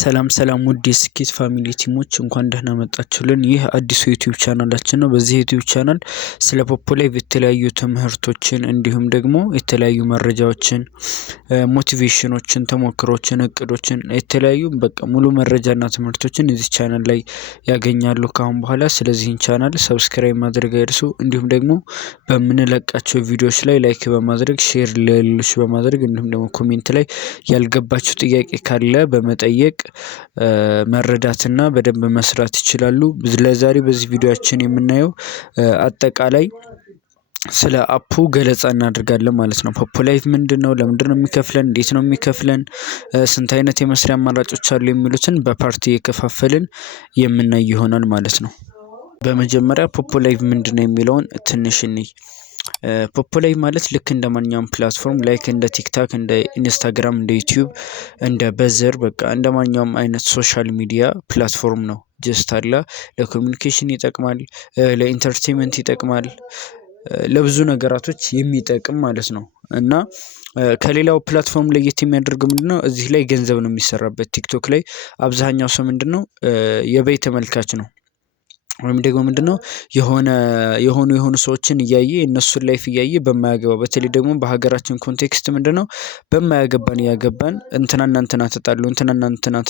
ሰላም ውድ የስኬት ፋሚሊ ቲሞች እንኳን ደህና መጣችሁልን። ይህ አዲሱ ዩቲዩብ ቻናላችን ነው። በዚህ ዩቲዩብ ቻናል ስለ ፖፖላይቭ የተለያዩ ትምህርቶችን እንዲሁም ደግሞ የተለያዩ መረጃዎችን፣ ሞቲቬሽኖችን፣ ተሞክሮችን፣ እቅዶችን የተለያዩ በቃ ሙሉ መረጃና ትምህርቶችን እዚህ ቻናል ላይ ያገኛሉ ካሁን በኋላ። ስለዚህ ቻናል ሰብስክራይብ ማድረግ አይርሱ። እንዲሁም ደግሞ በምንለቃቸው ቪዲዮዎች ላይ ላይክ በማድረግ ሼር ለሌሎች በማድረግ እንዲሁም ደግሞ ኮሜንት ላይ ያልገባችሁ ጥያቄ ካለ በመጠየቅ መረዳትና በደንብ መስራት ይችላሉ። ለዛሬ በዚህ ቪዲዮአችን የምናየው አጠቃላይ ስለ አፑ ገለጻ እናደርጋለን ማለት ነው። ፖፖላይቭ ምንድነው? ለምንድነው የሚከፍለን? እንዴት ነው የሚከፍለን? ስንት አይነት የመስሪያ አማራጮች አሉ? የሚሉትን በፓርቲ የከፋፈልን የምናይ ይሆናል ማለት ነው። በመጀመሪያ ፖፖላይቭ ምንድነው የሚለውን ትንሽ እንይ። ፖፖላይቭ ማለት ልክ እንደ ማንኛውም ፕላትፎርም ላይክ እንደ ቲክታክ፣ እንደ ኢንስታግራም፣ እንደ ዩቲዩብ፣ እንደ በዘር በቃ እንደ ማንኛውም አይነት ሶሻል ሚዲያ ፕላትፎርም ነው። ጀስት አለ ለኮሚኒኬሽን ይጠቅማል፣ ለኢንተርቴንመንት ይጠቅማል፣ ለብዙ ነገራቶች የሚጠቅም ማለት ነው። እና ከሌላው ፕላትፎርም ለየት የሚያደርገው ምንድነው? እዚህ ላይ ገንዘብ ነው የሚሰራበት። ቲክቶክ ላይ አብዛኛው ሰው ምንድነው የበይ ተመልካች ነው። ወይም ደግሞ ምንድነው የሆኑ ሰዎችን እያየ እነሱን ላይፍ እያየ በማያገባው በተለይ ደግሞ በሀገራችን ኮንቴክስት ምንድነው በማያገባን ያገባን እንትና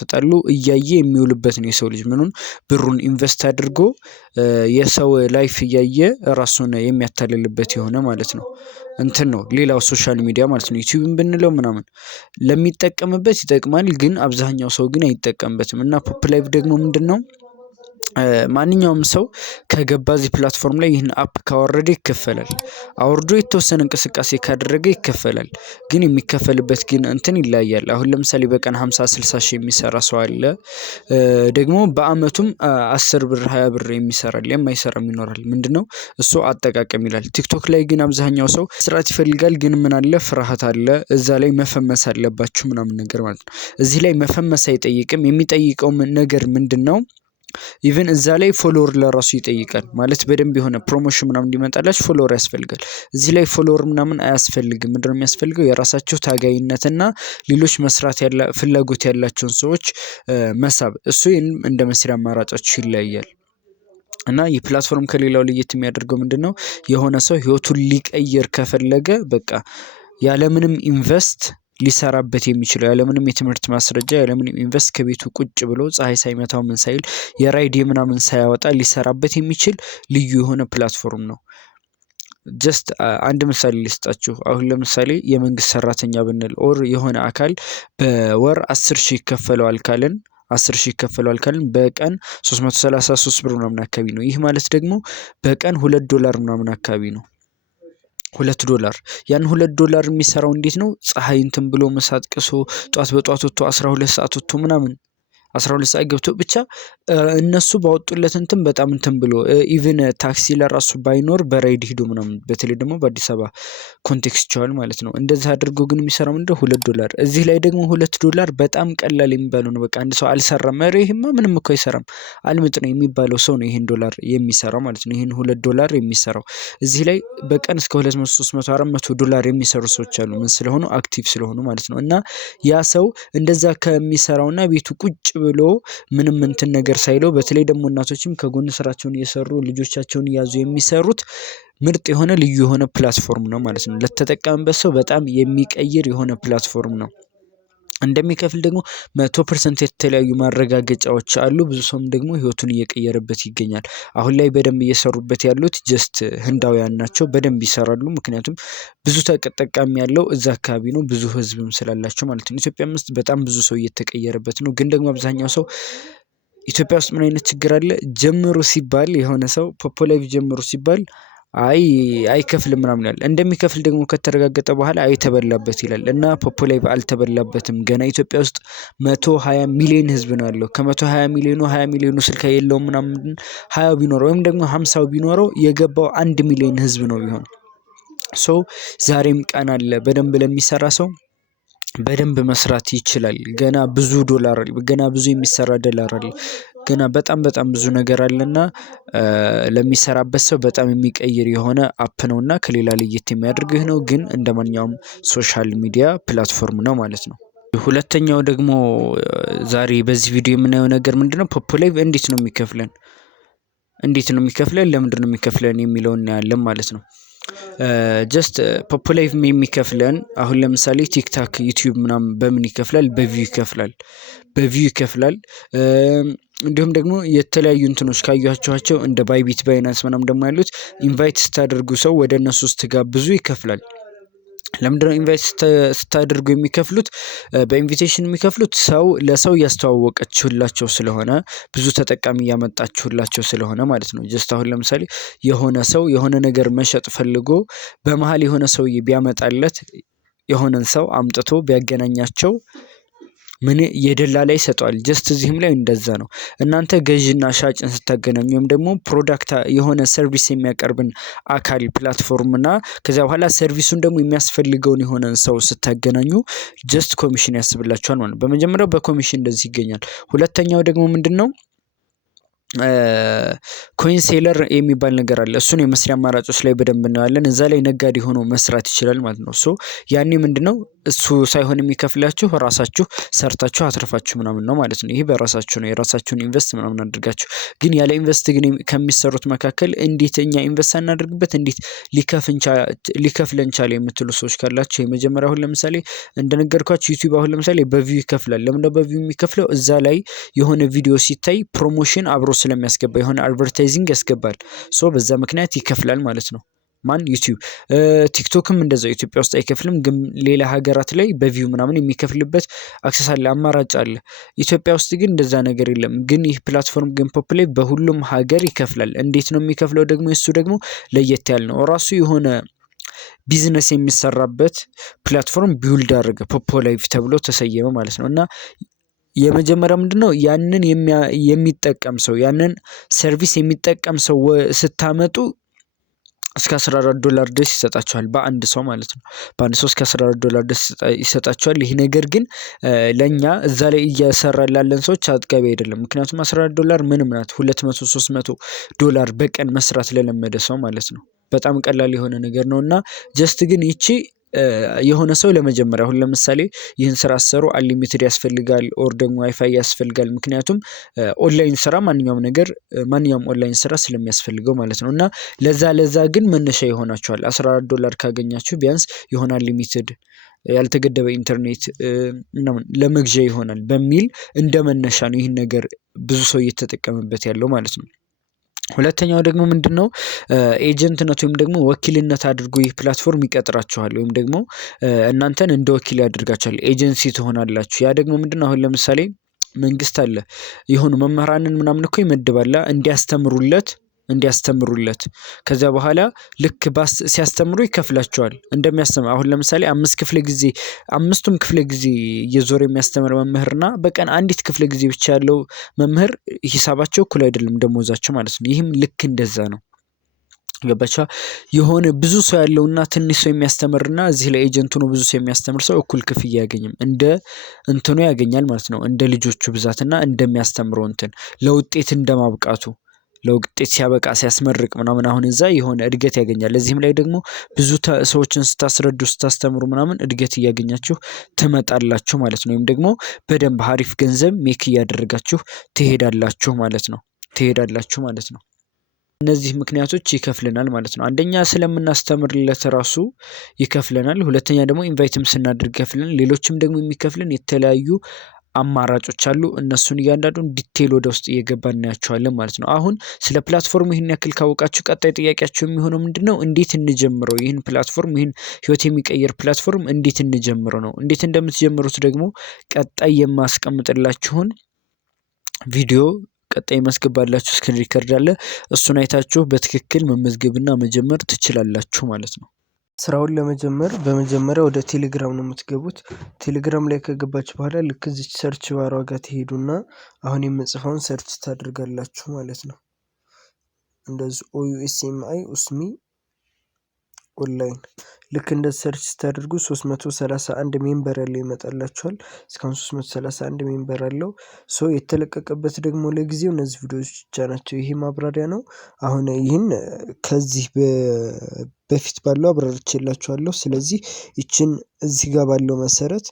ተጣሉ እያየ የሚውልበት ነው። የሰው ልጅ ምኑን ብሩን ኢንቨስት አድርጎ የሰው ላይፍ እያየ ራሱን የሚያታልልበት የሆነ ማለት ነው። ነው ሌላው ሶሻል ሚዲያ ማለት ነው። ዩቲዩብን ብንለው ምናምን ለሚጠቀምበት ይጠቅማል፣ ግን አብዛኛው ሰው ግን አይጠቀምበትም። እና ፖፖላይቭ ደግሞ ምንድነው ማንኛውም ሰው ከገባ እዚህ ፕላትፎርም ላይ ይህን አፕ ካወረደ ይከፈላል። አውርዶ የተወሰነ እንቅስቃሴ ካደረገ ይከፈላል። ግን የሚከፈልበት ግን ይለያያል። አሁን ለምሳሌ በቀን 50-60 ሺህ የሚሰራ ሰው አለ። ደግሞ በአመቱም 10 ብር 20 ብር የሚሰራል፣ የማይሰራም ይኖራል። ምንድነው እሱ አጠቃቀም ይላል። ቲክቶክ ላይ ግን አብዛኛው ሰው ስርዓት ይፈልጋል፣ ግን ምን አለ ፍርሃት አለ። እዛ ላይ መፈመስ አለባችሁ ምናምን ነገር ማለት ነው። እዚህ ላይ መፈመስ አይጠይቅም። የሚጠይቀው ነገር ምንድነው? ኢቭን እዛ ላይ ፎሎወር ለራሱ ይጠይቃል ማለት በደንብ የሆነ ፕሮሞሽን ምናምን እንዲመጣላችሁ ፎሎወር ያስፈልጋል። እዚህ ላይ ፎሎወር ምናምን አያስፈልግም። ምንድነው የሚያስፈልገው? የራሳቸው ታጋይነትና ሌሎች መስራት ፍላጎት ያላቸውን ሰዎች መሳብ። እሱ እንደ መስሪያ አማራጮች ይለያያል። እና ይህ ፕላትፎርም ከሌላው ለየት የሚያደርገው ምንድነው? የሆነ ሰው ህይወቱን ሊቀይር ከፈለገ በቃ ያለምንም ኢንቨስት ሊሰራበት የሚችለው ያለምንም የትምህርት ማስረጃ ያለምንም ኢንቨስት ከቤቱ ቁጭ ብሎ ፀሐይ ሳይመታው ምን ሳይል የራይድ ምናምን ሳያወጣ ሊሰራበት የሚችል ልዩ የሆነ ፕላትፎርም ነው። ጀስት አንድ ምሳሌ ልስጣችሁ። አሁን ለምሳሌ የመንግስት ሰራተኛ ብንል ኦር የሆነ አካል በወር 10 ሺህ ይከፈለዋል ካልን በቀን 333 ብር ምናምን አካባቢ ነው። ይህ ማለት ደግሞ በቀን $2 ምናምን አካባቢ ነው። $2 ያን $2 የሚሰራው እንዴት ነው? ፀሐይ ብሎ መሳጥቅሶ ጧት በጧት ወጥቶ 12 ሰዓት ወጥቶ ምናምን 12 ሰዓት ገብቶ ብቻ እነሱ ባወጡለት በጣም ብሎ ኢቭን ታክሲ ለራሱ ባይኖር በራይድ ሂዶ ምናምን በተለይ ደግሞ በአዲስ አበባ ኮንቴክስቹዋል ማለት ነው። እንደዛ አድርጎ ግን የሚሰራው $2። እዚህ ላይ ደግሞ $2 በጣም ቀላል የሚባለው ነው። በቃ አንድ ሰው አልሰራም ይሄማ ምንም እኮ አይሰራም አልምጥ ነው የሚባለው ሰው ነው ይሄን ዶላር የሚሰራው ማለት ነው። ይሄን $2 የሚሰራው እዚህ ላይ በቀን እስከ 200 300 $400 የሚሰሩ ሰዎች አሉ። ምን ስለሆኑ አክቲቭ ስለሆኑ ማለት ነው። እና ያ ሰው እንደዛ ከሚሰራውና ቤቱ ቁጭ ብሎ ምንም ነገር ሳይለው በተለይ ደግሞ እናቶችም ከጎን ስራቸውን እየሰሩ ልጆቻቸውን እያዙ የሚሰሩት ምርጥ የሆነ ልዩ የሆነ ፕላትፎርም ነው ማለት ነው። ለተጠቀመበት ሰው በጣም የሚቀይር የሆነ ፕላትፎርም ነው። እንደሚከፍል ደግሞ 100% የተለያዩ ማረጋገጫዎች አሉ። ብዙ ሰውም ደግሞ ህይወቱን እየቀየረበት ይገኛል። አሁን ላይ በደንብ እየሰሩበት ያሉት ጀስት ህንዳውያን ናቸው። በደንብ ይሰራሉ። ምክንያቱም ብዙ ተጠቃሚ ያለው እዛ አካባቢ ነው፣ ብዙ ህዝብም ስላላቸው ማለት ነው። ኢትዮጵያ ውስጥ በጣም ብዙ ሰው እየተቀየረበት ነው። ግን ደግሞ አብዛኛው ሰው ኢትዮጵያ ውስጥ ምን አይነት ችግር አለ? ጀምሩ ሲባል የሆነ ሰው ፖፖላይቭ ጀምሩ ሲባል አይከፍልም ምናምን ይላል። እንደሚከፍል ደግሞ ከተረጋገጠ በኋላ አይተበላበት ይላል። እና ፖፖላይቭ አልተበላበትም። ገና ኢትዮጵያ ውስጥ 120 ሚሊዮን ህዝብ ነው ያለው። ከ120 ሚሊዮኑ 20 ሚሊዮኑ ስልክ የለውም ምናምን 20 ቢኖረው ወይም ደግሞ 50 ቢኖረው የገባው 1 ሚሊዮን ህዝብ ነው ቢሆን ዛሬም ቀን አለ። በደንብ ለሚሰራ ሰው በደንብ መስራት ይችላል። ገና ብዙ የሚሰራ ዶላር አለ። ገና በጣም ብዙ ነገር አለና ለሚሰራበት ሰው በጣም የሚቀይር የሆነ አፕ ነውና ከሌላ ለየት የሚያደርግህ ነው። ግን እንደማንኛውም ሶሻል ሚዲያ ፕላትፎርም ነው ማለት ነው። ሁለተኛው ደግሞ ዛሬ በዚህ ቪዲዮ የምናየው ነገር ምንድነው? ፖፖላይቭ እንዴት ነው የሚከፍለን? ለምንድነው የሚከፍለን የሚለውን እናያለን ማለት ነው። ጀስት ፖፖላይቭ የሚከፍለን አሁን ለምሳሌ ቲክታክ፣ ዩቲዩብ ምናምን በምን ይከፍላል? በቪው ይከፍላል። እንዲሁም ደግሞ የተለያዩ እንትኖች ካያችኋቸው እንደ ባይቢት፣ ባይናንስ ምናምን ደግሞ ያሉት ኢንቫይት ስታደርጉ ሰው ወደ እነሱ ስትጋብዙ ይከፍላል። ለምንድነው ኢንቫይት ስታደርጉ የሚከፍሉት? በኢንቪቴሽን የሚከፍሉት ሰው ለሰው እያስተዋወቀችሁላቸው ስለሆነ ብዙ ተጠቃሚ እያመጣችሁላቸው ስለሆነ ማለት ነው። ጀስት አሁን ለምሳሌ የሆነ ሰው የሆነ ነገር መሸጥ ፈልጎ በመሃል የሆነ ሰውዬ ቢያመጣለት የሆነን ሰው አምጥቶ ቢያገናኛቸው ምን የደላላ ይሰጠዋል። ጀስት እዚህም ላይ እንደዛ ነው። እናንተ ገዥና ሻጭን ስታገናኙ ወይም ደግሞ ፕሮዳክት የሆነ ሰርቪስ የሚያቀርብን አካል ፕላትፎርም እና ከዚያ በኋላ ሰርቪሱን ደግሞ የሚያስፈልገውን የሆነን ሰው ስታገናኙ ጀስት ኮሚሽን ያስብላችኋል ማለት ነው። በመጀመሪያው በኮሚሽን እንደዚህ ይገኛል። ሁለተኛው ደግሞ ምንድነው? ኮይን ሴለር የሚባል ነገር አለ። እሱን የመስሪያ አማራጮች ላይ በደንብ እናያለን። እዛ ላይ ነጋዴ ሆኖ መስራት ይችላል ማለት ነው። ያኔ ምንድነው እሱ ሳይሆን የሚከፍላችሁ ራሳችሁ ሰርታችሁ አትርፋችሁ ምናምን ነው ማለት ነው። ይሄ በራሳችሁ ነው፣ የራሳችሁን ኢንቨስት ምናምን አድርጋችሁ። ግን ያለ ኢንቨስት ግን ከሚሰሩት መካከል እንዴት እኛ ኢንቨስት አናደርግበት እንዴት ሊከፍለን ቻለ የምትሉ ሰዎች ካላችሁ የመጀመሪያ አሁን ለምሳሌ እንደነገርኳችሁ ዩቲዩብ አሁን ለምሳሌ በቪው ይከፍላል። ለምንድነው በቪው የሚከፍለው? እዛ ላይ የሆነ ቪዲዮ ሲታይ ፕሮሞሽን አብሮ ስለሚያስገባ የሆነ አድቨርታይዚንግ ያስገባል። በዛ ምክንያት ይከፍላል ማለት ነው። ማን? ዩቲዩብ። ቲክቶክም እንደዛው ኢትዮጵያ ውስጥ አይከፍልም፣ ግን ሌላ ሀገራት ላይ በቪው ምናምን የሚከፍልበት አክሰስ አለ፣ አማራጭ አለ። ኢትዮጵያ ውስጥ ግን እንደዛ ነገር የለም። ግን ይህ ፕላትፎርም ግን ፖፑላይቭ በሁሉም ሀገር ይከፍላል። እንዴት ነው የሚከፍለው ደግሞ? እሱ ደግሞ ለየት ያለ ነው። ራሱ የሆነ ቢዝነስ የሚሰራበት ፕላትፎርም ቢውልድ አድርገ ፖፑላይቭ ተብሎ ተሰየመ ማለት ነው። እና የመጀመሪያ ምንድነው ያንን የሚጠቀም ሰው ያንን ሰርቪስ የሚጠቀም ሰው ስታመጡ እስከ $14 ድረስ ይሰጣቸዋል በአንድ ሰው ማለት ነው። በአንድ ሰው እስከ $14 ድረስ ይሰጣቸዋል። ይህ ነገር ግን ለኛ እዛ ላይ እየሰራ ላለን ሰዎች አጥጋቢ አይደለም። ምክንያቱም $14 ምንም ናት። $200-300 በቀን መስራት ለለመደ ሰው ማለት ነው። በጣም ቀላል የሆነ ነገር ነውና ጀስት ግን ይቺ የሆነ ሰው ለመጀመሪያ አሁን ለምሳሌ ይህን ስራ አሰሩ አንሊሚትድ ያስፈልጋል ኦር ደግሞ ዋይፋይ ያስፈልጋል። ምክንያቱም ኦንላይን ስራ ማንኛውም ኦንላይን ስራ ስለሚያስፈልገው ማለት ነው። እና ለዛ ግን መነሻ ይሆናችኋል። $14 ካገኛችሁ ቢያንስ የሆነ አንሊሚትድ ያልተገደበ ኢንተርኔት ለመግዣ ይሆናል በሚል እንደ መነሻ ነው ይህን ነገር ብዙ ሰው እየተጠቀመበት ያለው ማለት ነው። ሁለተኛው ደግሞ ምንድነው? ኤጀንትነት ወይም ደግሞ ወኪልነት አድርጎ ይህ ፕላትፎርም ይቀጥራችኋል ወይም ደግሞ እናንተን እንደ ወኪል ያደርጋችኋል። ኤጀንሲ ትሆናላችሁ። ያ ደግሞ ምንድነው? አሁን ለምሳሌ መንግስት አለ የሆኑ መምህራንን ምናምን እኮ ይመድባል እንዲያስተምሩለት ከዛ በኋላ ልክ ሲያስተምሩ ይከፍላቸዋል። እንደሚያስተምር አሁን ለምሳሌ አምስቱም ክፍለ ጊዜ እየዞረ የሚያስተምር መምህርና በቀን አንዲት ክፍለ ጊዜ ብቻ ያለው መምህር ሂሳባቸው እኩል አይደለም ደሞዛቸው ማለት ነው። ይህም ልክ እንደዛ ነው። ገባችኋ? የሆነ ብዙ ሰው ያለውና ትንሽ ሰው የሚያስተምርና እዚህ ላይ ኤጀንት ሆኖ ብዙ ሰው የሚያስተምር ሰው እኩል ክፍያ አያገኝም። እንደ እንትኑ ያገኛል ማለት ነው። እንደ ልጆቹ ብዛትና እንደሚያስተምረው ለውጤት እንደማብቃቱ ለውጤት ሲያበቃ ሲያስመርቅ ምናምን አሁን እዛ የሆነ እድገት ያገኛል። እዚህም ላይ ደግሞ ብዙ ሰዎችን ስታስተምሩ ምናምን እድገት እያገኛችሁ ትመጣላችሁ ማለት ነው። ወይም ደግሞ በደንብ አሪፍ ገንዘብ ሜክ እያደረጋችሁ ትሄዳላችሁ ማለት ነው። እነዚህ ምክንያቶች ይከፍለናል ማለት ነው። አንደኛ ስለምናስተምርለት ራሱ ይከፍለናል። ሁለተኛ ደግሞ ኢንቫይትም ስናደርግ ይከፍለናል። ሌሎችም ደግሞ የሚከፍለን የተለያዩ አማራጮች አሉ። እነሱን እያንዳንዱን ዲቴል ወደ ውስጥ እየገባን እናያቸዋለን ማለት ነው። አሁን ስለ ፕላትፎርሙ ይህን ያክል ካወቃችሁ ቀጣይ ጥያቄያችሁ የሚሆነው ምንድነው? እንዴት እንጀምረው? ይህን ፕላትፎርም ይህን ህይወት የሚቀይር ፕላትፎርም እንዴት እንጀምረው ነው። እንዴት እንደምትጀምሩት ደግሞ ቀጣይ የማስቀምጥላችሁን ቪዲዮ ቀጣይ ማስገባላችሁ ስክሪን ሪከርድ አለ። እሱን አይታችሁ በትክክል መመዝገብና መጀመር ትችላላችሁ ማለት ነው። ስራውን ለመጀመር በመጀመሪያ ወደ ቴሌግራም ነው የምትገቡት። ቴሌግራም ላይ ከገባችሁ በኋላ ልክ እዚች ሰርች ባሯ ጋር ትሄዱና አሁን የምጽፈውን ሰርች ታደርጋላችሁ ማለት ነው። እንደዚህ OUSMI ኡስሚ ኦንላይን ልክ እንደ ሰርች ስታደርጉ 331 ሜምበር ያለው ይመጣላችኋል። እስካሁን 331 ሜምበር አለው። የተለቀቀበት ደግሞ ለጊዜው እነዚህ ቪዲዮዎች ብቻ ናቸው። ይሄ ማብራሪያ ነው። አሁን ይህን ከዚህ በፊት ባለው አብራርቼላችኋለሁ። ስለዚህ ይችን እዚህ ጋር ባለው መሰረት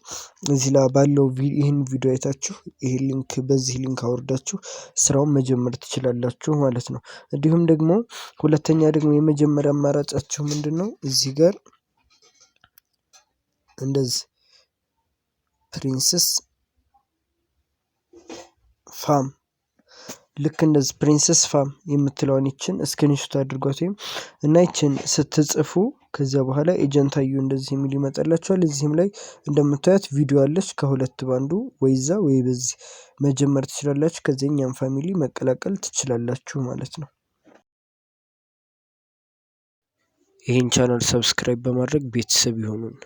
እዚህ ላይ ባለው ይህን ቪዲዮ አይታችሁ ይሄ ሊንክ በዚህ ሊንክ አውርዳችሁ ስራውን መጀመር ትችላላችሁ ማለት ነው። እንዲሁም ደግሞ ሁለተኛ ደግሞ የመጀመሪያ አማራጫችሁ ምንድነው? እዚህ ጋር እንደዚህ ፕሪንሰስ ፋም ልክ እንደዚህ ፕሪንሰስ ፋም የምትለውን ይችን ስክሪንሾት አድርጓት እና ይችን ስትጽፉ ከዚያ በኋላ ኤጀንት አዩ እንደዚህ የሚል ይመጣላችኋል። እዚህም ላይ እንደምታዩት ቪዲዮ አለች ከሁለት ባንዱ ወይዛ ወይ በዚህ መጀመር ትችላላችሁ። ከዚህኛም ፋሚሊ መቀላቀል ትችላላችሁ ማለት ነው። ይህን ቻናል ሰብስክራይብ በማድረግ ቤተሰብ ይሆኑን።